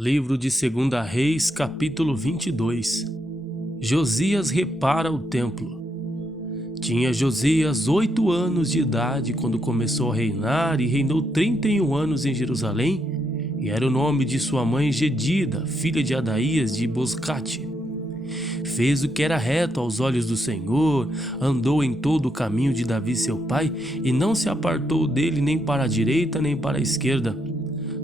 Livro de 2 Reis, capítulo 22. Josias repara o templo. Tinha Josias 8 anos de idade quando começou a reinar e reinou 31 anos em Jerusalém, e era o nome de sua mãe Jedida, filha de Adaías de Boscate. Fez o que era reto aos olhos do Senhor, andou em todo o caminho de Davi seu pai, e não se apartou dele nem para a direita nem para a esquerda.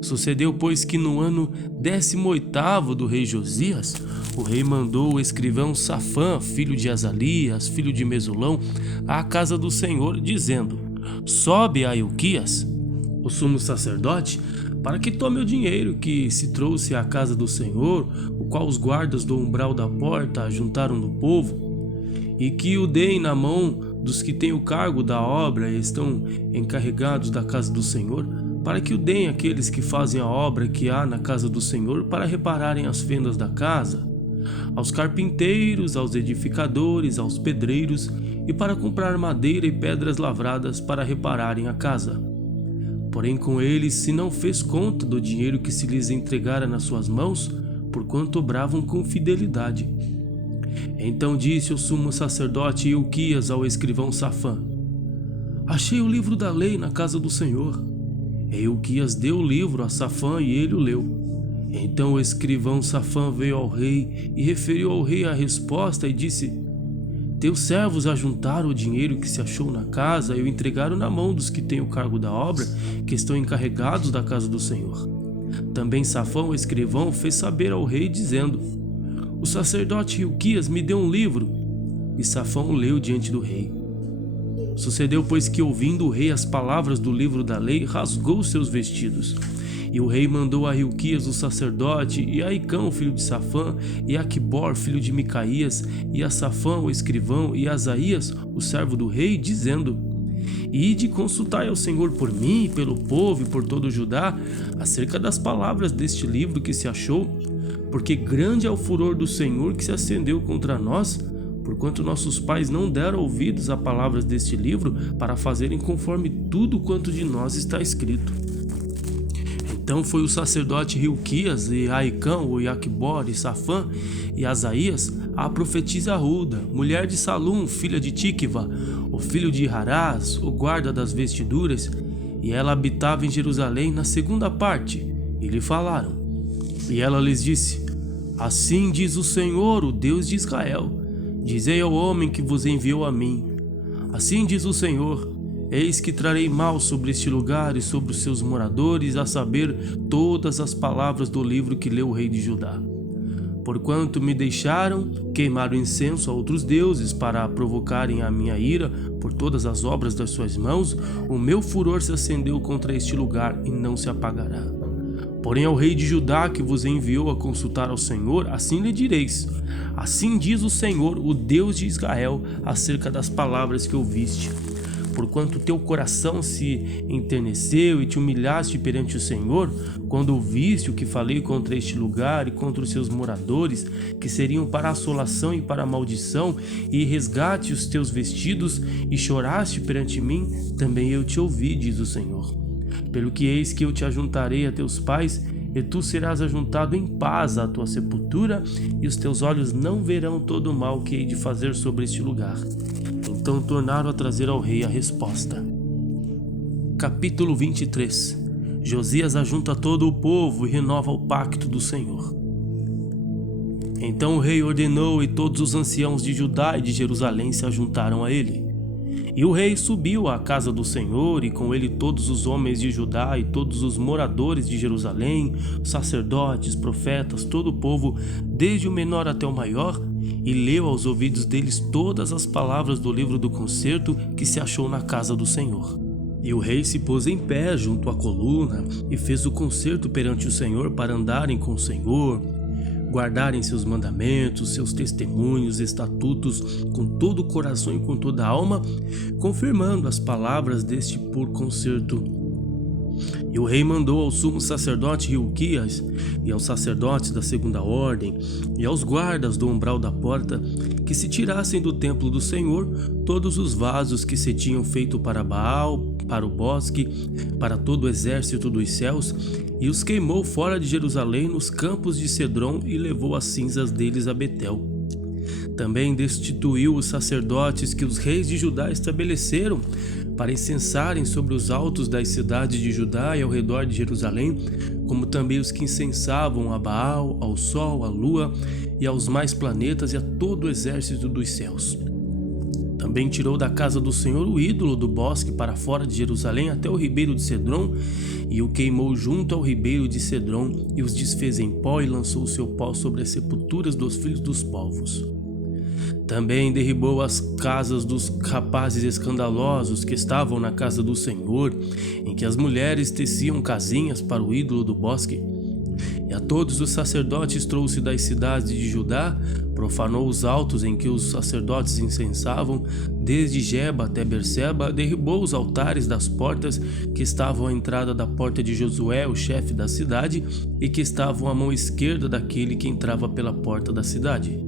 Sucedeu, pois, que no ano 18º do rei Josias, o rei mandou o escrivão Safã, filho de Azalias, filho de Mesulão, à casa do Senhor, dizendo: sobe a Hilquias, o sumo sacerdote, para que tome o dinheiro que se trouxe à casa do Senhor, o qual os guardas do umbral da porta ajuntaram do povo, e que o deem na mão dos que têm o cargo da obra e estão encarregados da casa do Senhor, para que o deem àqueles que fazem a obra que há na casa do Senhor para repararem as fendas da casa, aos carpinteiros, aos edificadores, aos pedreiros, e para comprar madeira e pedras lavradas para repararem a casa. Porém com eles se não fez conta do dinheiro que se lhes entregara nas suas mãos, porquanto obravam com fidelidade. Então disse o sumo sacerdote Hilquias ao escrivão Safã: achei o livro da lei na casa do Senhor. E Hilquias deu o livro a Safã e ele o leu. Então o escrivão Safã veio ao rei e referiu ao rei a resposta e disse: teus servos ajuntaram o dinheiro que se achou na casa e o entregaram na mão dos que têm o cargo da obra, que estão encarregados da casa do Senhor. Também Safã, o escrivão, fez saber ao rei, dizendo: o sacerdote Hilquias me deu um livro. E Safã o leu diante do rei. Sucedeu, pois, que ouvindo o rei as palavras do livro da lei, rasgou seus vestidos. E o rei mandou a Hilquias o sacerdote, e a Aicão, filho de Safã, e a Aquibor, filho de Micaías, e a Safã, o escrivão, e a Asaías, o servo do rei, dizendo: ide consultai ao Senhor por mim, e pelo povo, e por todo o Judá, acerca das palavras deste livro que se achou, porque grande é o furor do Senhor que se acendeu contra nós, porquanto nossos pais não deram ouvidos a palavras deste livro para fazerem conforme tudo quanto de nós está escrito. Então foi o sacerdote Hilquias e Aicão, o Aquibor e Safã e Asaías, a profetisa Ruda, mulher de Salum, filha de Tiquva, o filho de Harás, o guarda das vestiduras, e ela habitava em Jerusalém na segunda parte, e lhe falaram. E ela lhes disse: assim diz o Senhor, o Deus de Israel: dizei ao homem que vos enviou a mim: assim diz o Senhor, eis que trarei mal sobre este lugar e sobre os seus moradores, a saber, todas as palavras do livro que leu o rei de Judá. Porquanto me deixaram, queimaram incenso a outros deuses para provocarem a minha ira por todas as obras das suas mãos, o meu furor se acendeu contra este lugar e não se apagará. Porém ao rei de Judá que vos enviou a consultar ao Senhor, assim lhe direis: assim diz o Senhor, o Deus de Israel, acerca das palavras que ouviste. Porquanto teu coração se enterneceu e te humilhaste perante o Senhor, quando ouviste o que falei contra este lugar e contra os seus moradores, que seriam para assolação e para maldição, e resgate os teus vestidos, e choraste perante mim, também eu te ouvi, diz o Senhor. Pelo que eis que eu te ajuntarei a teus pais, e tu serás ajuntado em paz à tua sepultura, e os teus olhos não verão todo o mal que hei de fazer sobre este lugar. Então tornaram a trazer ao rei a resposta. Capítulo 23. Josias ajunta todo o povo e renova o pacto do Senhor. Então o rei ordenou, e todos os anciãos de Judá e de Jerusalém se ajuntaram a ele. E o rei subiu à casa do Senhor, e com ele todos os homens de Judá e todos os moradores de Jerusalém, sacerdotes, profetas, todo o povo, desde o menor até o maior, e leu aos ouvidos deles todas as palavras do livro do concerto que se achou na casa do Senhor. E o rei se pôs em pé junto à coluna, e fez o concerto perante o Senhor para andarem com o Senhor, guardarem seus mandamentos, seus testemunhos, estatutos, com todo o coração e com toda a alma, confirmando as palavras deste por concerto. E o rei mandou ao sumo sacerdote Hilquias, e aos sacerdotes da segunda ordem, e aos guardas do umbral da porta, que se tirassem do templo do Senhor todos os vasos que se tinham feito para Baal, para o bosque, para todo o exército dos céus, e os queimou fora de Jerusalém nos campos de Cedron e levou as cinzas deles a Betel. Também destituiu os sacerdotes que os reis de Judá estabeleceram para incensarem sobre os altos das cidades de Judá e ao redor de Jerusalém, como também os que incensavam a Baal, ao sol, à lua e aos mais planetas e a todo o exército dos céus. Também tirou da casa do Senhor o ídolo do bosque para fora de Jerusalém até o ribeiro de Cedron, e o queimou junto ao ribeiro de Cedron, e os desfez em pó e lançou o seu pó sobre as sepulturas dos filhos dos povos. Também derribou as casas dos rapazes escandalosos que estavam na casa do Senhor, em que as mulheres teciam casinhas para o ídolo do bosque. E a todos os sacerdotes trouxe das cidades de Judá, profanou os altos em que os sacerdotes incensavam, desde Geba até Berseba, derribou os altares das portas que estavam à entrada da porta de Josué, o chefe da cidade, e que estavam à mão esquerda daquele que entrava pela porta da cidade.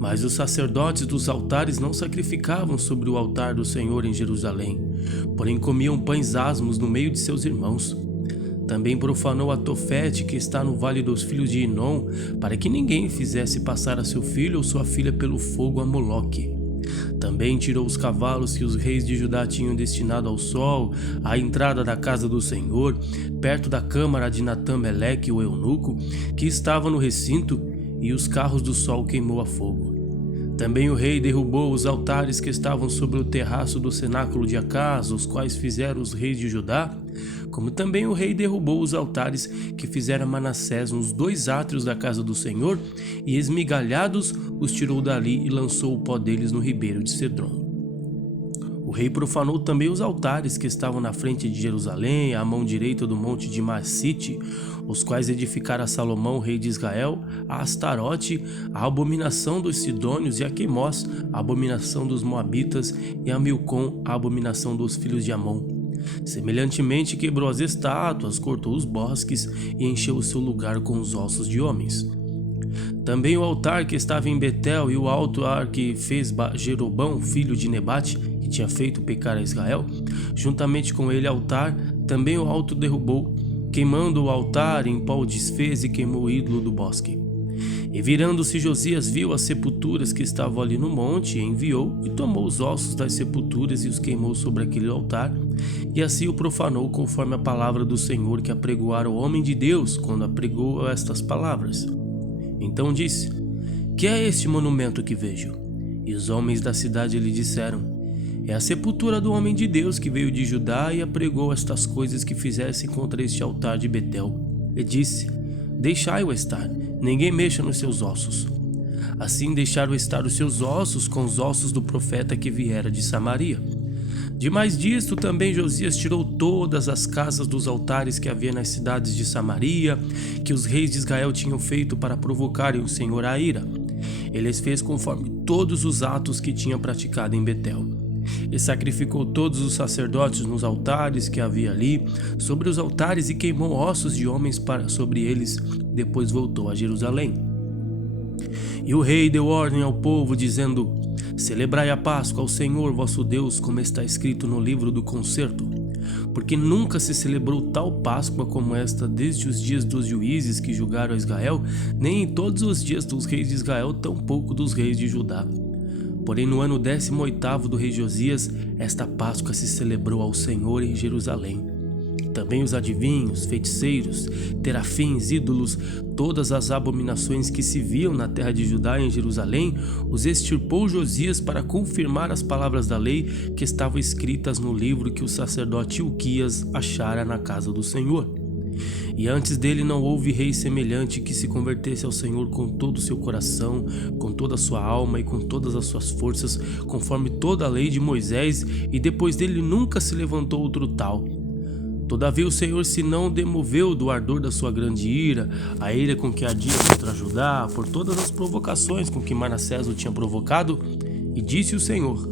Mas os sacerdotes dos altares não sacrificavam sobre o altar do Senhor em Jerusalém, porém comiam pães asmos no meio de seus irmãos. Também profanou a Tofete, que está no vale dos filhos de Inom, para que ninguém fizesse passar a seu filho ou sua filha pelo fogo a Moloque. Também tirou os cavalos que os reis de Judá tinham destinado ao sol, à entrada da casa do Senhor, perto da câmara de Natã-Meleque, o eunuco, que estava no recinto, e os carros do sol queimou a fogo. Também o rei derrubou os altares que estavam sobre o terraço do cenáculo de Acaz, os quais fizeram os reis de Judá, como também o rei derrubou os altares que fizera Manassés nos 2 átrios da casa do Senhor, e esmigalhados os tirou dali e lançou o pó deles no ribeiro de Cedron. O rei profanou também os altares que estavam na frente de Jerusalém, à mão direita do monte de Massite, os quais edificara Salomão, rei de Israel, a Astarote, a abominação dos Sidônios, e a Quemós, a abominação dos Moabitas, e a Milcom, a abominação dos filhos de Amon. Semelhantemente quebrou as estátuas, cortou os bosques e encheu o seu lugar com os ossos de homens. Também o altar que estava em Betel e o altar que fez Jeroboão, filho de Nebate, que tinha feito pecar a Israel, juntamente com ele altar, também o alto derrubou, queimando o altar, em pó o desfez e queimou o ídolo do bosque. E virando-se Josias viu as sepulturas que estavam ali no monte, e enviou e tomou os ossos das sepulturas e os queimou sobre aquele altar, e assim o profanou conforme a palavra do Senhor que apregoara o homem de Deus quando apregou estas palavras. Então disse: que é este monumento que vejo? E os homens da cidade lhe disseram: é a sepultura do homem de Deus que veio de Judá e apregou estas coisas que fizessem contra este altar de Betel. E disse: deixai-o estar, ninguém mexa nos seus ossos. Assim deixaram estar os seus ossos com os ossos do profeta que viera de Samaria. Demais disto, também Josias tirou todas as casas dos altares que havia nas cidades de Samaria, que os reis de Israel tinham feito para provocarem o Senhor à ira. Ele as fez conforme todos os atos que tinha praticado em Betel. E sacrificou todos os sacerdotes nos altares que havia ali, sobre os altares, e queimou ossos de homens sobre eles. Depois voltou a Jerusalém. E o rei deu ordem ao povo, dizendo: celebrai a Páscoa ao Senhor vosso Deus, como está escrito no livro do concerto. Porque nunca se celebrou tal Páscoa como esta desde os dias dos juízes que julgaram a Israel, nem em todos os dias dos reis de Israel, tampouco dos reis de Judá. Porém, no ano 18º do rei Josias, esta Páscoa se celebrou ao Senhor em Jerusalém. Também os adivinhos, feiticeiros, terafins, ídolos, todas as abominações que se viam na terra de Judá e em Jerusalém, os extirpou Josias para confirmar as palavras da lei que estavam escritas no livro que o sacerdote Hilquias achara na casa do Senhor. E antes dele não houve rei semelhante que se convertesse ao Senhor com todo o seu coração, com toda a sua alma e com todas as suas forças, conforme toda a lei de Moisés, e depois dele nunca se levantou outro tal. Todavia o Senhor se não demoveu do ardor da sua grande ira, a ira com que ardia contra Judá, por todas as provocações com que Manassés o tinha provocado, e disse o Senhor: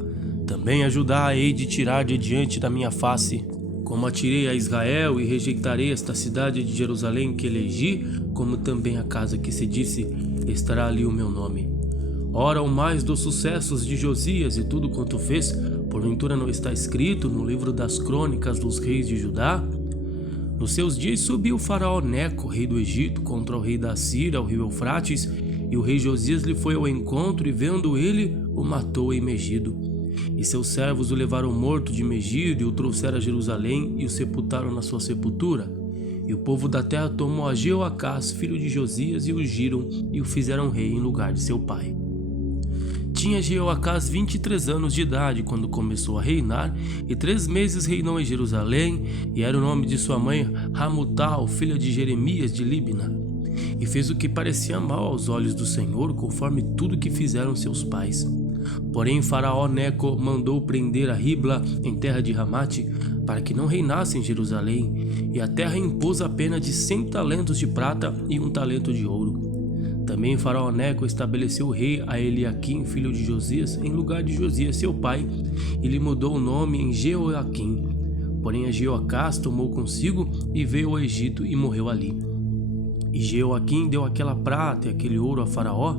também a Judá hei de tirar de diante da minha face, como atirei a Israel, e rejeitarei esta cidade de Jerusalém que elegi, como também a casa que se disse: estará ali o meu nome. Ora, o mais dos sucessos de Josias e tudo quanto fez, porventura não está escrito no livro das crônicas dos reis de Judá? Nos seus dias subiu o faraó Neco, rei do Egito, contra o rei da Síria, ao rio Eufrates, e o rei Josias lhe foi ao encontro, e vendo ele, o matou em Megido. E seus servos o levaram morto de Megido, e o trouxeram a Jerusalém, e o sepultaram na sua sepultura. E o povo da terra tomou a Jeoacás, filho de Josias, e o ungiram, e o fizeram rei em lugar de seu pai. Tinha Jeoacás 23 anos de idade quando começou a reinar, e 3 meses reinou em Jerusalém, e era o nome de sua mãe Hamutal, filha de Jeremias de Libna. E fez o que parecia mal aos olhos do Senhor, conforme tudo que fizeram seus pais. Porém faraó Neco mandou prender a Ribla em terra de Ramate, para que não reinasse em Jerusalém, e a terra impôs a pena de 100 talentos de prata e 1 talento de ouro. Também faraó Neco estabeleceu o rei a Eliaquim, filho de Josias, em lugar de Josias seu pai, e lhe mudou o nome em Jeoaquim. Porém a Jeoacás tomou consigo e veio ao Egito e morreu ali. E Jeoaquim deu aquela prata e aquele ouro a faraó,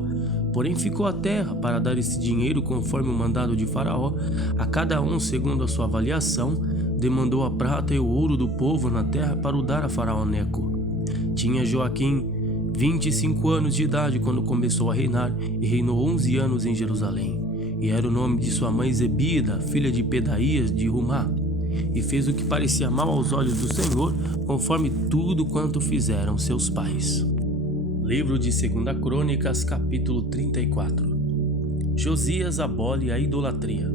porém ficou a terra para dar esse dinheiro conforme o mandado de faraó, a cada um segundo a sua avaliação, demandou a prata e o ouro do povo na terra para o dar a faraó Neco. Tinha Joaquim 25 anos de idade quando começou a reinar, e reinou 11 anos em Jerusalém. E era o nome de sua mãe Zebida, filha de Pedaías de Rumá. E fez o que parecia mal aos olhos do Senhor, conforme tudo quanto fizeram seus pais. Livro de 2 Crônicas, capítulo 34. Josias abole a idolatria.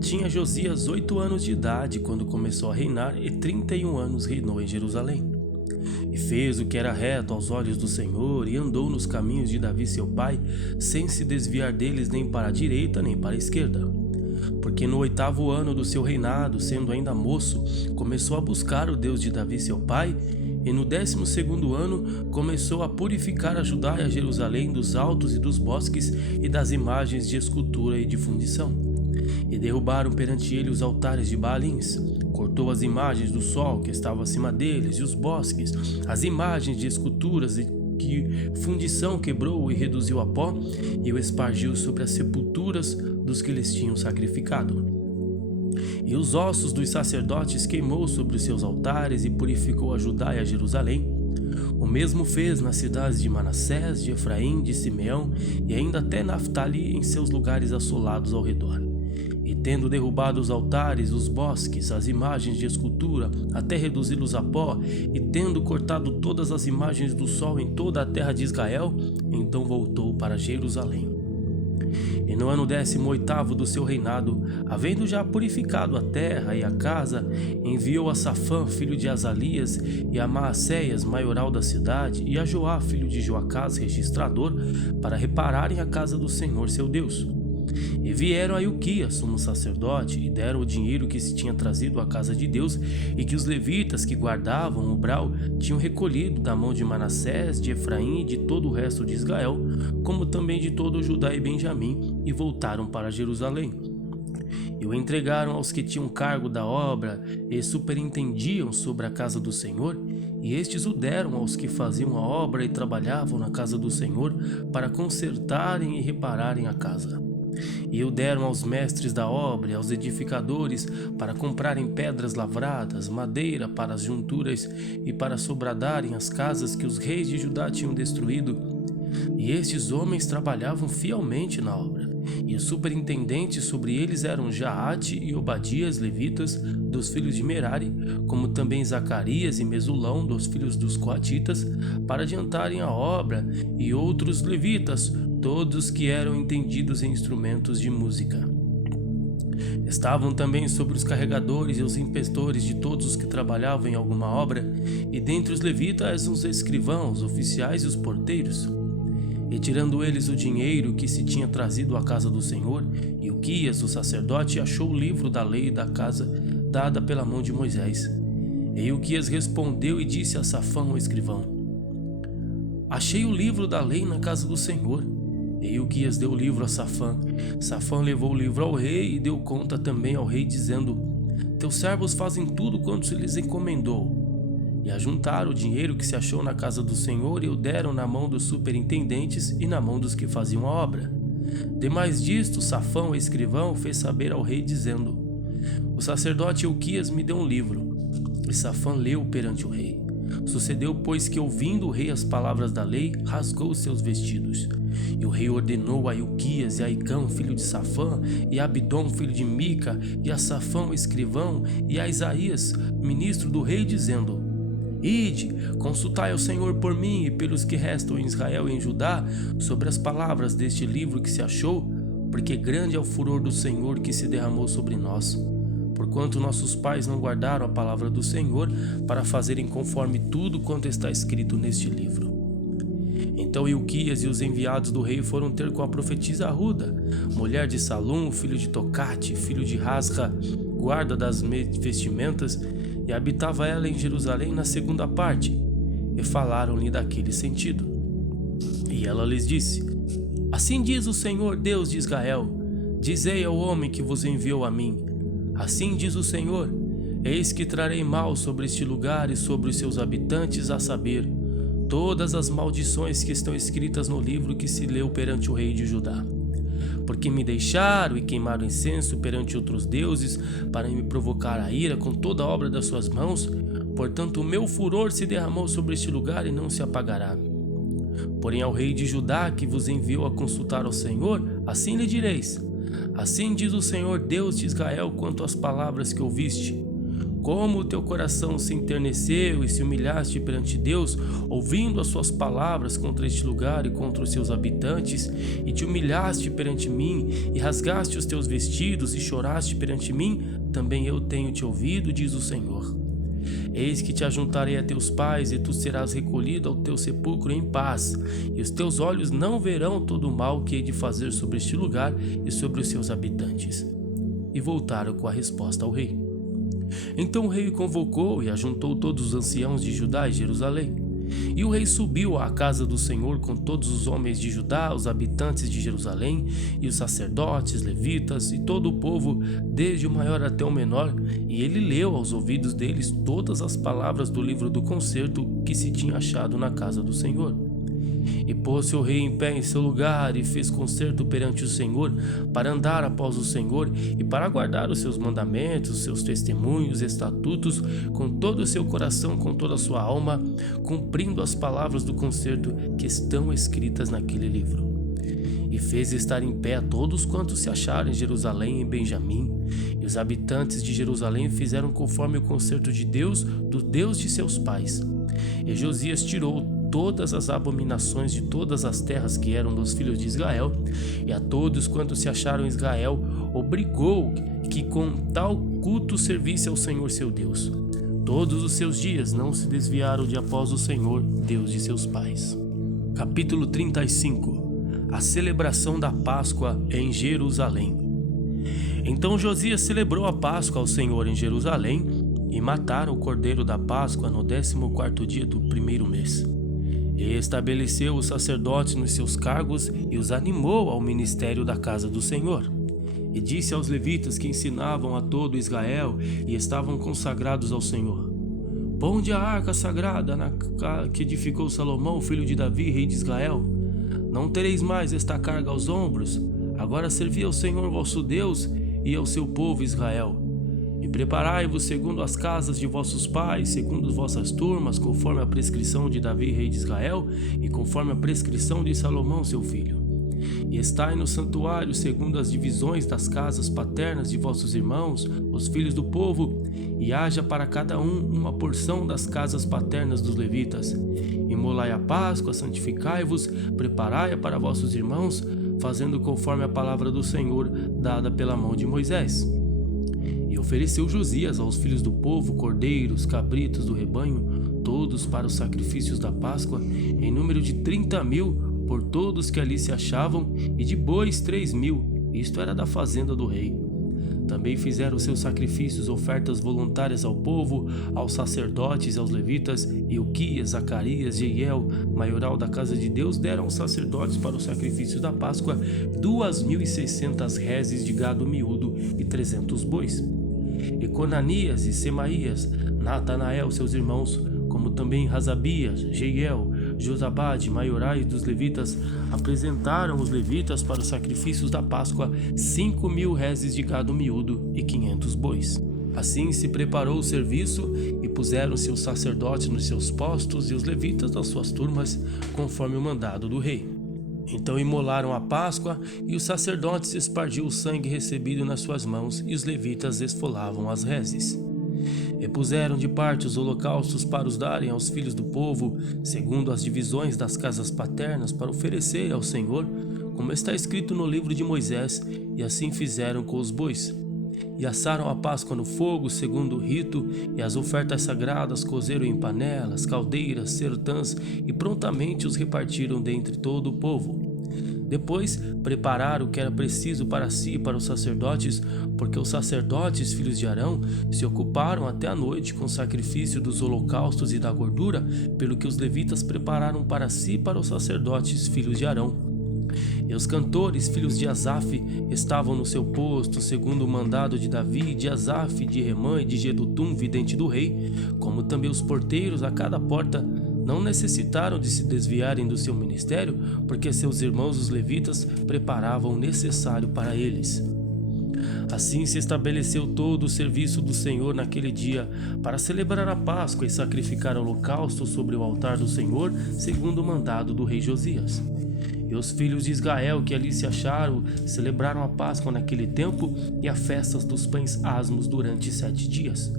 Tinha Josias 8 anos de idade quando começou a reinar, e 31 anos reinou em Jerusalém. E fez o que era reto aos olhos do Senhor, e andou nos caminhos de Davi seu pai, sem se desviar deles nem para a direita nem para a esquerda. Porque no 8º ano do seu reinado, sendo ainda moço, começou a buscar o Deus de Davi seu pai, e no 12º ano começou a purificar a Judá e a Jerusalém dos altos e dos bosques e das imagens de escultura e de fundição. E derrubaram perante ele os altares de Baalins, cortou as imagens do sol que estava acima deles e os bosques, as imagens de esculturas e que fundição quebrou e reduziu a pó, e o espargiu sobre as sepulturas dos que lhes tinham sacrificado. E os ossos dos sacerdotes queimou sobre os seus altares, e purificou a Judá e a Jerusalém. O mesmo fez nas cidades de Manassés, de Efraim, de Simeão, e ainda até Naftali em seus lugares assolados ao redor. E tendo derrubado os altares, os bosques, as imagens de escultura, até reduzi-los a pó, e tendo cortado todas as imagens do sol em toda a terra de Israel, então voltou para Jerusalém. E no ano 18º do seu reinado, havendo já purificado a terra e a casa, enviou a Safã, filho de Azalias, e a Maacéias, maioral da cidade, e a Joá, filho de Joacás, registrador, para repararem a casa do Senhor seu Deus. E vieram a Ilquias, sumo sacerdote, e deram o dinheiro que se tinha trazido à casa de Deus, e que os levitas que guardavam o brau tinham recolhido da mão de Manassés, de Efraim e de todo o resto de Israel, como também de todo o Judá e Benjamim, e voltaram para Jerusalém. E o entregaram aos que tinham cargo da obra e superintendiam sobre a casa do Senhor, e estes o deram aos que faziam a obra e trabalhavam na casa do Senhor, para consertarem e repararem a casa. E o deram aos mestres da obra e aos edificadores para comprarem pedras lavradas, madeira para as junturas e para sobradarem as casas que os reis de Judá tinham destruído. E estes homens trabalhavam fielmente na obra, e os superintendentes sobre eles eram Jaate e Obadias, levitas, dos filhos de Merari, como também Zacarias e Mesulão, dos filhos dos coatitas, para adiantarem a obra, e outros levitas, todos que eram entendidos em instrumentos de música. Estavam também sobre os carregadores e os inspetores de todos os que trabalhavam em alguma obra, e dentre os levitas os escrivãos, os oficiais e os porteiros. E tirando eles o dinheiro que se tinha trazido à casa do Senhor, Ilquias, o sacerdote, achou o livro da lei da casa dada pela mão de Moisés. E Ilquias respondeu e disse a Safã, o escrivão: Achei o livro da lei na casa do Senhor. E Ilquias deu o livro a Safã. Safã levou o livro ao rei e deu conta também ao rei, dizendo: Teus servos fazem tudo quanto se lhes encomendou. E ajuntaram o dinheiro que se achou na casa do Senhor e o deram na mão dos superintendentes e na mão dos que faziam a obra. Demais disto, Safão, escrivão, fez saber ao rei, dizendo: o sacerdote Ilquias me deu um livro. E Safã leu perante o rei. Sucedeu, pois, que ouvindo o rei as palavras da lei, rasgou os seus vestidos. E o rei ordenou a Ilquias e a Icão, filho de Safã, e a Abidom, filho de Mica, e a Safão, escrivão, e a Isaías, ministro do rei, dizendo: ide, consultai ao Senhor por mim e pelos que restam em Israel e em Judá, sobre as palavras deste livro que se achou, porque grande é o furor do Senhor que se derramou sobre nós. Porquanto nossos pais não guardaram a palavra do Senhor para fazerem conforme tudo quanto está escrito neste livro. Então Ilquias e os enviados do rei foram ter com a profetisa Arruda, mulher de Salum, filho de Tocate, filho de Rasra, guarda das vestimentas, e habitava ela em Jerusalém na segunda parte, e falaram-lhe daquele sentido. E ela lhes disse: assim diz o Senhor Deus de Israel, dizei ao homem que vos enviou a mim: assim diz o Senhor, eis que trarei mal sobre este lugar e sobre os seus habitantes, a saber, todas as maldições que estão escritas no livro que se leu perante o rei de Judá. Porque me deixaram e queimaram incenso perante outros deuses, para me provocar a ira com toda a obra das suas mãos, portanto o meu furor se derramou sobre este lugar e não se apagará. Porém ao rei de Judá, que vos enviou a consultar ao Senhor, assim lhe direis: assim diz o Senhor Deus de Israel quanto às palavras que ouviste. Como o teu coração se enterneceu e se humilhaste perante Deus, ouvindo as suas palavras contra este lugar e contra os seus habitantes, e te humilhaste perante mim, e rasgaste os teus vestidos, e choraste perante mim, também eu tenho te ouvido, diz o Senhor. Eis que te ajuntarei a teus pais, e tu serás recolhido ao teu sepulcro em paz, e os teus olhos não verão todo o mal que hei de fazer sobre este lugar e sobre os seus habitantes. E voltaram com a resposta ao rei. Então o rei convocou e ajuntou todos os anciãos de Judá e Jerusalém. E o rei subiu à casa do Senhor com todos os homens de Judá, os habitantes de Jerusalém, e os sacerdotes, levitas e todo o povo, desde o maior até o menor, e ele leu aos ouvidos deles todas as palavras do livro do concerto que se tinha achado na casa do Senhor. E pôs-se o rei em pé em seu lugar e fez concerto perante o Senhor, para andar após o Senhor e para guardar os seus mandamentos, os seus testemunhos, estatutos, com todo o seu coração, com toda a sua alma, cumprindo as palavras do concerto que estão escritas naquele livro. E fez estar em pé a todos quantos se acharam em Jerusalém e em Benjamim, e os habitantes de Jerusalém fizeram conforme o concerto de Deus, do Deus de seus pais. E Josias tirou todas as abominações de todas as terras que eram dos filhos de Israel, e a todos quantos se acharam em Israel, obrigou que com tal culto servisse ao Senhor seu Deus. Todos os seus dias não se desviaram de após o Senhor, Deus de seus pais. Capítulo 35. A celebração da Páscoa em Jerusalém. Então Josias celebrou a Páscoa ao Senhor em Jerusalém, e mataram o cordeiro da Páscoa no 14º dia do primeiro mês. E estabeleceu os sacerdotes nos seus cargos e os animou ao ministério da casa do Senhor. E disse aos levitas que ensinavam a todo Israel e estavam consagrados ao Senhor: ponde a arca sagrada que edificou Salomão, filho de Davi, rei de Israel. Não tereis mais esta carga aos ombros. Agora servi ao Senhor vosso Deus e ao seu povo Israel. E preparai-vos segundo as casas de vossos pais, segundo vossas turmas, conforme a prescrição de Davi, rei de Israel, e conforme a prescrição de Salomão, seu filho. E estai no santuário segundo as divisões das casas paternas de vossos irmãos, os filhos do povo, e haja para cada um uma porção das casas paternas dos levitas. Imolai a Páscoa, santificai-vos, preparai-a para vossos irmãos, fazendo conforme a palavra do Senhor, dada pela mão de Moisés. E ofereceu Josias aos filhos do povo cordeiros, cabritos do rebanho, todos para os sacrifícios da Páscoa, em número de 30.000 por todos que ali se achavam, e de bois 3.000, isto era da fazenda do rei. Também fizeram seus sacrifícios ofertas voluntárias ao povo, aos sacerdotes e aos levitas, e Ilquias, Zacarias, Jeiel, maioral da casa de Deus, deram aos sacerdotes para o sacrifício da Páscoa 2.600 reses de gado miúdo e 300 bois. E Conanias e Semaías, Natanael, seus irmãos, como também Razabias, Jeiel, Josabade, maiorais dos levitas, apresentaram os levitas para os sacrifícios da Páscoa 5.000 reses de gado miúdo e 500 bois. Assim se preparou o serviço e puseram-se os sacerdotes nos seus postos e os levitas nas suas turmas, conforme o mandado do rei. Então imolaram a Páscoa e os sacerdotes espargiam o sangue recebido nas suas mãos e os levitas esfolavam as reses. E puseram de parte os holocaustos para os darem aos filhos do povo, segundo as divisões das casas paternas, para oferecer ao Senhor, como está escrito no livro de Moisés, e assim fizeram com os bois. E assaram a Páscoa no fogo, segundo o rito, e as ofertas sagradas cozeram em panelas, caldeiras, sertãs, e prontamente os repartiram dentre todo o povo. Depois prepararam o que era preciso para si e para os sacerdotes, porque os sacerdotes, filhos de Arão, se ocuparam até a noite com o sacrifício dos holocaustos e da gordura, pelo que os levitas prepararam para si e para os sacerdotes, filhos de Arão. E os cantores, filhos de Asaf, estavam no seu posto, segundo o mandado de Davi, de Asaf, de Remã e de Jedutum, vidente do rei, como também os porteiros a cada porta. Não necessitaram de se desviarem do seu ministério, porque seus irmãos os levitas preparavam o necessário para eles. Assim se estabeleceu todo o serviço do Senhor naquele dia, para celebrar a Páscoa e sacrificar holocausto sobre o altar do Senhor, segundo o mandado do rei Josias. E os filhos de Israel que ali se acharam celebraram a Páscoa naquele tempo e a festas dos pães asmos durante 7 dias.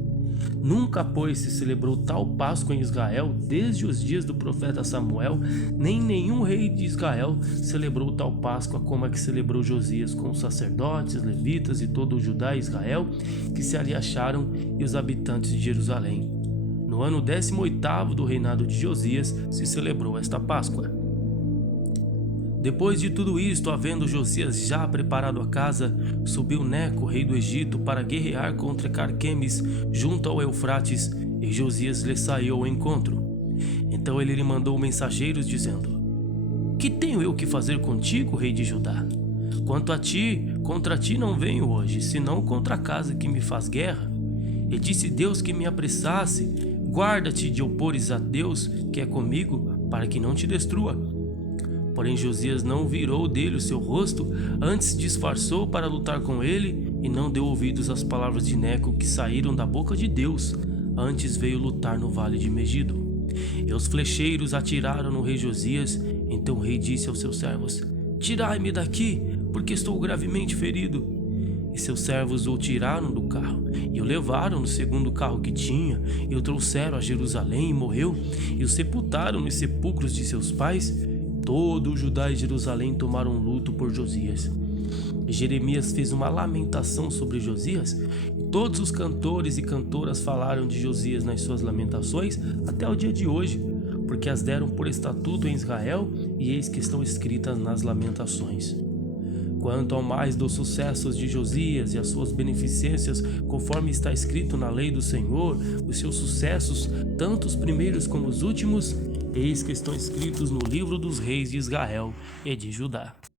Nunca, pois, se celebrou tal Páscoa em Israel desde os dias do profeta Samuel, nem nenhum rei de Israel celebrou tal Páscoa como a que celebrou Josias, com os sacerdotes, levitas e todo o Judá e Israel que se ali acharam, e os habitantes de Jerusalém. No ano 18º do reinado de Josias se celebrou esta Páscoa. Depois de tudo isto, havendo Josias já preparado a casa, subiu Neco, rei do Egito, para guerrear contra Carquemes, junto ao Eufrates, e Josias lhe saiu ao encontro. Então ele lhe mandou mensageiros, dizendo: Que tenho eu que fazer contigo, rei de Judá? Quanto a ti, contra ti não venho hoje, senão contra a casa que me faz guerra. E disse Deus que me apressasse: Guarda-te de opores a Deus, que é comigo, para que não te destrua. Porém Josias não virou dele o seu rosto, antes disfarçou para lutar com ele, e não deu ouvidos às palavras de Neco que saíram da boca de Deus, antes veio lutar no vale de Megido. E os flecheiros atiraram no rei Josias. Então o rei disse aos seus servos: Tirai-me daqui, porque estou gravemente ferido. E seus servos o tiraram do carro, e o levaram no segundo carro que tinha, e o trouxeram a Jerusalém, e morreu, e o sepultaram nos sepulcros de seus pais. Todo o Judá e Jerusalém tomaram luto por Josias. E Jeremias fez uma lamentação sobre Josias, e todos os cantores e cantoras falaram de Josias nas suas lamentações até o dia de hoje, porque as deram por estatuto em Israel, e eis que estão escritas nas lamentações. Quanto ao mais dos sucessos de Josias e as suas beneficências, conforme está escrito na lei do Senhor, os seus sucessos, tanto os primeiros como os últimos, eis que estão escritos no livro dos reis de Israel e de Judá.